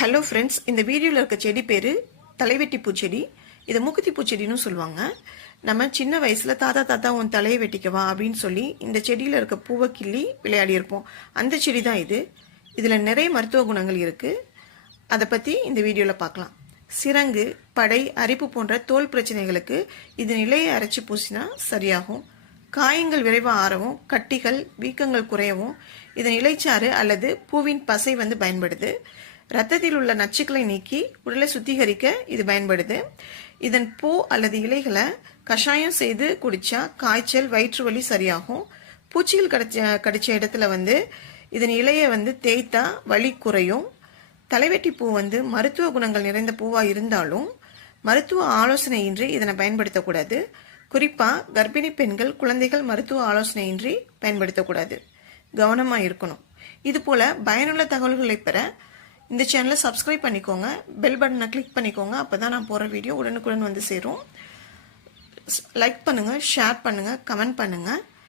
Hello friends, இந்த வீடியோவில் இருக்க செடி பேர் தலைவெட்டி பூச்செடி. இதை மூக்குத்தி பூச்செடின்னு சொல்லுவாங்க. நம்ம சின்ன வயசில் தாத்தா உன் தலையை வெட்டிக்கவா அப்படின்னு சொல்லி இந்த செடியில் இருக்க பூவை கிள்ளி விளையாடி இருப்போம். அந்த செடி தான் இது. இதில் நிறைய மருத்துவ குணங்கள் இருக்குது. அதை பற்றி இந்த வீடியோவில் பார்க்கலாம். சிரங்கு, படை, அரிப்பு போன்ற தோல் பிரச்சனைகளுக்கு இதன் இலையை அரைச்சி பூசினா சரியாகும். காயங்கள் விரைவாக ஆறவும், கட்டிகள், வீக்கங்கள் குறையவும் இதன் இலைச்சாறு அல்லது பூவின் பசை பயன்படுது. ரத்தத்தில் உள்ள நச்சுக்களை நீக்கி உடலை சுத்திகரிக்க இது பயன்படுது. இதன் பூ அல்லது இலைகளை கஷாயம் செய்து குடிச்சா காய்ச்சல், வயிற்று வலி சரியாகும். பூச்சிகள் கடிச்ச இடத்துல இதன் இலையை தேய்த்தா வலி குறையும். தலைவெட்டி பூ மருத்துவ குணங்கள் நிறைந்த பூவா இருந்தாலும் மருத்துவ ஆலோசனையின்றி இதனை பயன்படுத்தக்கூடாது. குறிப்பா கர்ப்பிணி பெண்கள், குழந்தைகள் மருத்துவ ஆலோசனையின்றி பயன்படுத்தக்கூடாது. கவனமா இருக்கணும். இது போல பயனுள்ள தகவல்களை பெற இந்த சேனலை சப்ஸ்கிரைப் பண்ணிக்கோங்க. பெல் பட்டனை கிளிக் பண்ணிக்கோங்க. அப்பதான் நான் போற வீடியோ உடனுக்குடன் சேரும். லைக் பண்ணுங்க, ஷேர் பண்ணுங்க, கமெண்ட் பண்ணுங்க.